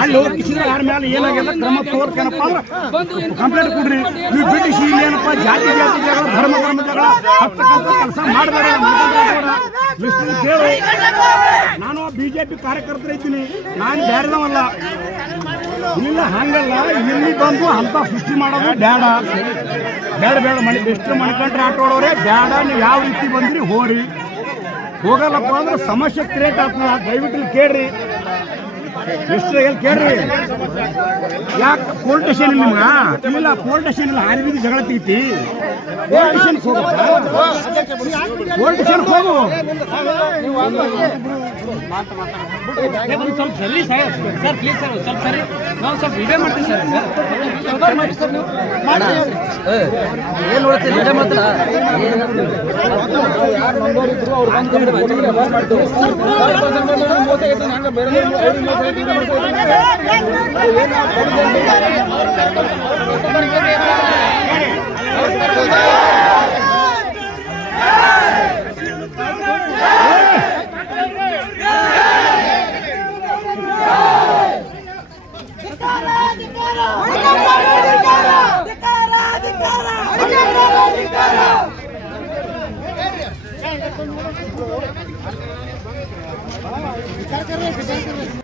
ಅಲ್ಲಿ ಕಿಸಿದ ಯಾರ ಮೇಲೆ ಏನಾಗಿಲ್ಲ ಕ್ರಮ ಅಂದ್ರೆ ಕಂಪ್ಲೇಂಟ್ ಕೊಡ್ರಿ ನೀವು ಬ್ರಿಟಿಷ್ ಏನಪ್ಪ ಜಾತಿ ಜಾತಿ ಜಗಳ ಧರ್ಮ ಧರ್ಮ ಜಗಳ ಕೆಲಸ ಮಾಡಬೇಡ ನಾನು ಬಿಜೆಪಿ ಕಾರ್ಯಕರ್ತರ ಇದ್ದೀನಿ. ನಾನು ಬೇರೆದವಲ್ಲ ಇಲ್ಲ, ಹಂಗಲ್ಲ. ಇಲ್ಲಿ ಬಂದು ಅಂತ ಸೃಷ್ಟಿ ಮಾಡೋದು ಬೇಡ ಬೇಡ ಬೇಡ ಮಣಿ ಎಷ್ಟು ಮಣಿಕಂಡ್ರೆ ಆಟೋಡೋರೆ ಬೇಡ ನೀವು ಯಾವ ರೀತಿ ಬಂದ್ರಿ ಹೋರಿ. ಹೋಗಲ್ಲಪ್ಪ ಅಂದ್ರೆ ಸಮಸ್ಯೆ ಕ್ರಿಯೇಟ್ ಆಗ್ತದ ದಯವಿಟ್ಟು ಕೇಳ್ರಿ. ಯಾಕೆ ಪೋಲ್ ಸ್ಟೇಷನ್ ಇಲ್ಲ ನಿಮ್ಗ ಇಲ್ಲ ಪೋಲ್ ಸ್ಟೇಷನ್ ಇಲ್ಲ ಹಾರಿ ಜಗಳ ತೆಗಿತಿ ಪೋಲ್ ಸ್ಟೇಷನ್ ಹೋಗು ಪೋಲ್ ಸ್ಟೇಷನ್ ಹೋಗು ಸ್ವಲ್ಪ ಸರಿ ಸರ್ ಸರ್ ಪ್ಲೀಸ್ ಸರ್ ಸ್ವಲ್ಪ ಸರಿ ನಾವು ಸ್ವಲ್ಪ ವಿಡಿಯೋ ಮಾಡ್ತೀವಿ ಸರ್ ಮಾಡಿ ಸರ್ ನೀವು ಏನು ನೋಡ್ತೀರಿ ವಿಡಿಯೋ ಮಾತ್ರ विचार कर रहे विचार कर रहे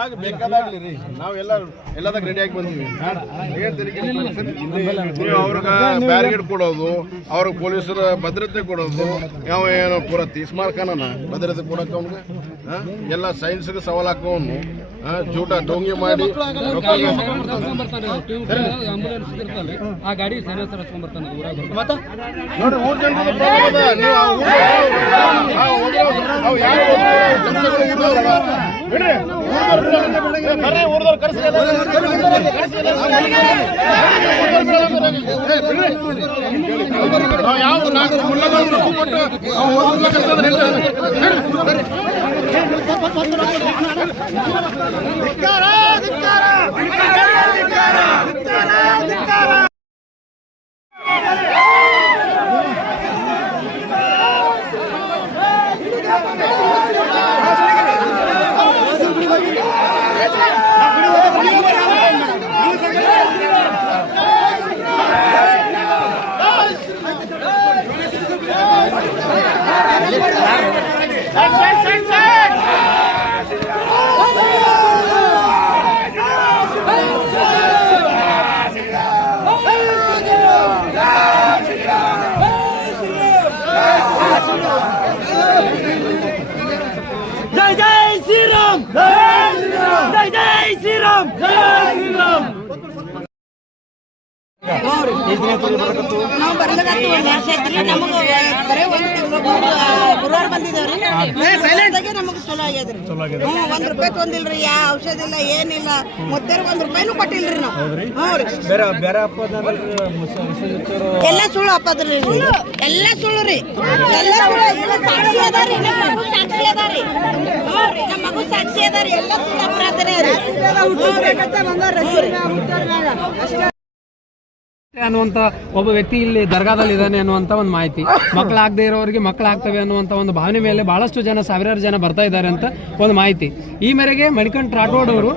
ಆಗ ಬೇಕಾದಾಗ್ಲಿ ರೀ. ನಾವೆಲ್ಲ ಎಲ್ಲದಕ್ಕೆ ರೆಡಿ ಆಗಿ ಬಂದೀವಿ. ಏನ್ ತನಿಖೆ ನೀವು ಅವ್ರಿಗೆ ಬ್ಯಾರಿಗೇಡ್ ಕೊಡೋದು ಅವ್ರಿಗೆ ಪೊಲೀಸರ ಭದ್ರತೆ ಕೊಡೋದು ಯಾವ ಏನೋ ಪೂರ ತೀಸ್ಮಾರ್ಕನ ಭದ್ರತೆ ಕೊಡಕ್ಕೆ ಅವ್ನಿಗೆ? ಎಲ್ಲ ಸೈನ್ಸ್ಗೆ ಸವಾಲ್ ಹಾಕೋನು ಜೂಟ ಡೋಂಗಿ ಮಾಡಿ ಆ ಗಾಡಿ ಹಚ್ಕೊಂಡ್ ಬರ್ತಾನೆ ಊರಾಗ ಮತ್ತೆ ನೋಡ್ರಿ ಊರ್ ಜನರಿಗೆ problem ಅದ. ನೀವು ಆ ಊರ್ ಆ ಊರ್ದವ್ರು- ಅವ್ ಯಾರು ಊರ್ದವ್ರು? ಚಮಚಗಳು ಊರ್ದವ್ರು ಅಲ್ಲ. ಬಿಡ್ರಿ. ಊರ್ದವ್ರು ಬಿಡ್ರಿ. ಬರ್ರಿ, ಊರ್ದವ್ರು ಕರ್ಸಿ ಎಲ್ಲ. ಕರ್ಸಿ ಎಲ್ಲ. ಊರ್ದವ್ರು ಬಿಡಲ್ಲ ಅಂದ್ರೆ ಏ, ಬಿಡ್ರಿ. ನಾವ್ ಯಾವ ನಾಲ್ಕು ಮುಳ್ಳಗಳು ರೊಕ್ಕ ಕೊಟ್ಟು ಅವ್ ಊರ್ದವ್ರು ಕರ್ಸಿದ್ರೆ ನಾವು ಬರ್ಲಿಕ್ಕೆ ಒಂದು ವರ್ಷ ಐತ್ರಿ ನಮಗೆ ಬರೀ ಒಂದು ತಿಂಗಳು ಗುರುವಾರ ಬಂದಿದ್ದೇವ್ರಿ. ಸೈಲೆಂಟಾಗಿ ನಮಗೆ ಚಲೋ ಆಗ್ಯದ್ರಿ. ಹ್ಞೂ ಒಂದು ರೂಪಾಯಿ ತೊಂದಿಲ್ರಿ ಯಾವ ಔಷಧ ಇಲ್ಲ ಏನಿಲ್ಲ ಮೊದ್ಲೇರ್ ಒಂದು ರೂಪಾಯಿನೂ ಕೊಟ್ಟಿಲ್ರಿ ನಾವು. ಹ್ಞೂ ರೀ. ಎಲ್ಲ ಸುಳ್ಳು ಹಪ್ಪದ್ರಿ ಎಲ್ಲ ಸುಳ್ಳು ರೀ. ಎಲ್ಲ ಸಾಕ್ಷಿ ಅದಾರಿ ನಮ್ಮ ಮಗು ಸಾಕ್ಷಿ ಅದಾರಿ. ಹ್ಞೂ ರೀ. ನಮ್ಮ ಮಗು ಸಾಕ್ಷಿ ಅದಾರಿ. ಎಲ್ಲ ಸುಳ್ಳು ಅಪರಾಧನೇ ರೀ. ಅನ್ನುವಂತ ಒಬ್ಬ ವ್ಯಕ್ತಿ ಇಲ್ಲಿ ದರ್ಗಾದಲ್ಲಿ ಇದ್ದಾನೆ ಅನ್ನುವಂತ ಒಂದು ಮಾಹಿತಿ. ಮಕ್ಕಳಾಗದೇ ಇರೋರಿಗೆ ಮಕ್ಕಳಾಗ್ತವೆ ಅನ್ನುವಂತ ಒಂದು ಭಾವನೆ ಮೇಲೆ ಬಹಳಷ್ಟು ಜನ, ಸಾವಿರಾರು ಜನ ಬರ್ತಾ ಇದ್ದಾರೆ ಅಂತ ಒಂದು ಮಾಹಿತಿ. ಈ ಮೇರೆಗೆ ಮಣಿಕಂಠ್ ರಾಠೋಡ್ ಅವರು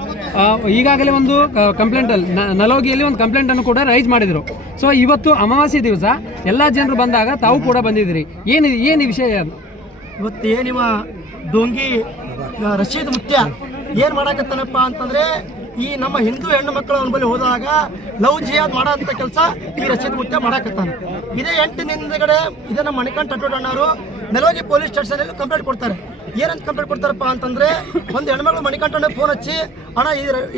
ಈಗಾಗಲೇ ಒಂದು ಕಂಪ್ಲೇಂಟ್ ಅಲ್ಲಿ ನಲೋಗಿಯಲ್ಲಿ ಒಂದು ಕಂಪ್ಲೇಂಟ್ ಅನ್ನು ಕೂಡ ರೈಸ್ ಮಾಡಿದ್ರು. ಸೊ ಇವತ್ತು ಅಮಾವಾಸ್ಯೆ ದಿವಸ ಎಲ್ಲಾ ಜನರು ಬಂದಾಗ ತಾವು ಕೂಡ ಬಂದಿದ್ರಿ ಏನು ಏನು ವಿಷಯ? ಅದು ಇವತ್ತು ಏನಿವ ಡೋಂಗಿ ರಶೀದ್ ಮುತ್ಯ ಏನ್ ಮಾಡಕತ್ತನಪ್ಪ ಅಂತಂದ್ರೆ ಈ ನಮ್ಮ ಹಿಂದೂ ಹೆಣ್ಣು ಮಕ್ಕಳ ಅವನ ಬಳಿ ಹೋದಾಗ ಲವ್ ಜಿಯಾದ್ ಮಾಡೋ ಕೆಲಸ ಈ ರಚಿತ ಮುಖ್ಯ ಮಾಡಾಕತ್ತಾನೆ. ಇದೇ ಎಂಟು ನಿಂದಗಡೆ ಇದೇ ನಮ್ಮ ಮಣಿಕಂಠ ಅಣ್ಣವರು ನೆಲೋಗಿ ಪೊಲೀಸ್ ಸ್ಟೇಷನ್ ಅಲ್ಲಿ ಕಂಪ್ಲೇಂಟ್ ಕೊಡ್ತಾರೆ. ಏನಂತ ಕಂಪ್ಲೇಂಟ್ ಕೊಡ್ತಾರಪ್ಪ ಅಂತಂದ್ರೆ ಒಂದು ಹೆಣ್ಮಗಳು ಮಣಿಕಂಠಣ್ಣ ಫೋನ್ ಹಚ್ಚಿ ಅಣ್ಣ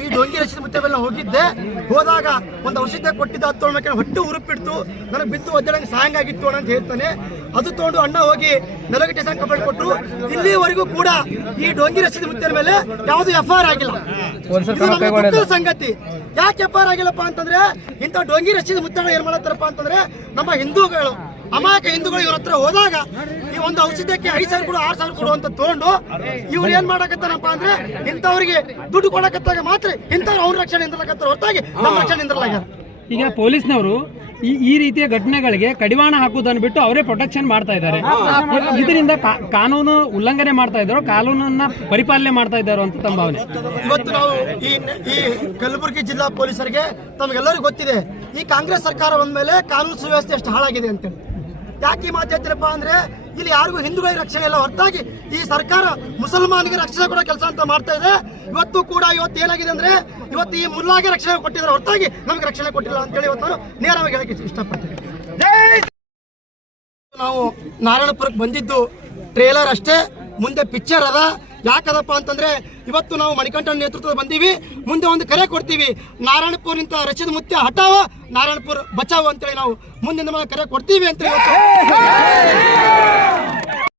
ಈ ಡೊಂಗಿ ರಶೀದ್ ಮುತ್ತೆ ಮೇಲೆ ಹೋಗಿದ್ದೆ. ಹೋದಾಗ ಒಂದು ಔಷಧ ಕೊಟ್ಟಿದ್ದ ಅದು ತೊಗೊಳಕ್ಕೆ ಹೊಟ್ಟು ಉರುಪಿಡ್ತು. ನನಗೆ ಬಿದ್ದು ಒದ್ದಾಡಂಗೆ ಸಾಯಂಗ್ ಆಗಿತ್ತು ಅಣ್ಣ ಅಂತ ಹೇಳ್ತಾನೆ. ಅದು ತೊಗೊಂಡು ಅಣ್ಣ ಹೋಗಿ ನೆಲಗಿ ಟೇಷನ್ ಕಂಪ್ಲೇಂಟ್ ಕೊಟ್ಟರು ಇಲ್ಲಿವರೆಗೂ ಕೂಡ ಈ ಡೊಂಗಿ ರಶೀದ್ ಮುತ್ತೆ ಮೇಲೆ ಯಾವುದು ಎಫ್ ಆರ್ ಆಗಿಲ್ಲ. ಸಂಗತಿ. ಯಾಕೆ ಎಫ್ ಆರ್ ಆಗಿಲ್ಲಪ್ಪ ಅಂತಂದ್ರೆ ಇಂಥ ಡೊಂಗಿ ರಶೀದ್ ಮುತ್ತೆಗಳು ಏನ್ ಮಾಡತ್ತಾರಪ್ಪ ಅಂತಂದ್ರೆ ನಮ್ಮ ಹಿಂದೂಗಳು ಅಮಾಯಕ ಹಿಂದೂಗಳು ಇವ್ರ ಹತ್ರ ಹೋದಾಗ ಈ ಒಂದು ಔಷಧಕ್ಕೆ ಐದು ಸಾವಿರ ಕೊಡು ಆರು ಸಾವಿರ ಕೊಡು ಅಂತ ತಗೊಂಡು ಇವ್ರು ಏನ್ ಮಾಡಕತ್ತಾರಪ್ಪ ಅಂದ್ರೆ ಇಂಥವ್ರಿಗೆ ದುಡ್ಡು ಕೊಡಕತ್ತಾಗ ಮಾತ್ರ ಇಂಥವ್ರು ಅವ್ರ ರಕ್ಷಣೆ ನಿಂದಿರಕತ್ತಾರ ಹೊರತಾಗಿ ನಮ್ಮ ರಕ್ಷಣೆ ನಿಂದಿರಲಾಗ್ಯಾರ. ಈಗ ಪೊಲೀಸ್ನವರು ಈ ಈ ರೀತಿಯ ಘಟನೆಗಳಿಗೆ ಕಡಿವಾಣ ಹಾಕುವುದನ್ನು ಬಿಟ್ಟು ಅವರೇ ಪ್ರೊಟೆಕ್ಷನ್ ಮಾಡ್ತಾ ಇದ್ದಾರೆ. ಇದರಿಂದ ಕಾನೂನು ಉಲ್ಲಂಘನೆ ಮಾಡ್ತಾ ಇದ್ದಾರೆ ಕಾನೂನನ್ನ ಪರಿಪಾಲನೆ ಮಾಡ್ತಾ ಇದ್ದಾರೆ ಅಂತ ತಮ್ಮ ಭಾವನೆ ಇವತ್ತು ನಾವು ಈ ಈ ಕಲಬುರಗಿ ಜಿಲ್ಲಾ ಪೊಲೀಸರಿಗೆ ತಮಗೆಲ್ಲರಿಗೂ ಗೊತ್ತಿದೆ ಈ ಕಾಂಗ್ರೆಸ್ ಸರ್ಕಾರ ಬಂದ ಮೇಲೆ ಕಾನೂನು ಸುವ್ಯವಸ್ಥೆ ಎಷ್ಟು ಹಾಳಾಗಿದೆ ಅಂತೇಳಿ ಯಾಕೆ ಮಾತು ಅಂದ್ರೆ ಇಲ್ಲಿ ಯಾರಿಗೂ ಹಿಂದೂಗಳಿಗೆ ರಕ್ಷಣೆ ಇಲ್ಲ. ಹೊರತಾಗಿ ಈ ಸರ್ಕಾರ ಮುಸಲ್ಮಾನಿಗೆ ರಕ್ಷಣೆ ಕೊಡೋ ಕೆಲಸ ಅಂತ ಮಾಡ್ತಾ ಇದೆ. ಇವತ್ತು ಕೂಡ ಇವತ್ತು ಏನಾಗಿದೆ ಅಂದ್ರೆ ಇವತ್ತು ಈ ಮುಲ್ಲಾಗೆ ರಕ್ಷಣೆ ಕೊಟ್ಟಿದ್ದಾರೆ. ಹೊರತಾಗಿ ನಮಗೆ ರಕ್ಷಣೆ ಕೊಟ್ಟಿಲ್ಲ ಅಂತೇಳಿ ಇವತ್ತು ನಾನು ನೇರವಾಗಿ ಹೇಳಕ್ಕೆ ಇಷ್ಟಪಡ್ತೀನಿ. ನಾವು ನಾರಾಯಣಪುರಕ್ಕೆ ಬಂದಿದ್ದು ಟ್ರೇಲರ್ ಅಷ್ಟೇ, ಮುಂದೆ ಪಿಕ್ಚರ್ ಅದ. ಯಾಕದಪ್ಪ ಅಂತಂದ್ರೆ ಇವತ್ತು ನಾವು ಮಣಿಕಂಠನ ನೇತೃತ್ವದ ಬಂದೀವಿ. ಮುಂದೆ ಒಂದು ಕರೆ ಕೊಡ್ತೀವಿ. ನಾರಾಯಣಪುರ ನಿಂತ ರಚಿದ ಮುತ್ಯ ಹಟಾವ ನಾರಾಯಣಪುರ ಬಚಾವ ಅಂತೇಳಿ ನಾವು ಮುಂದಿನ ಕರೆ ಕೊಡ್ತೀವಿ ಅಂತ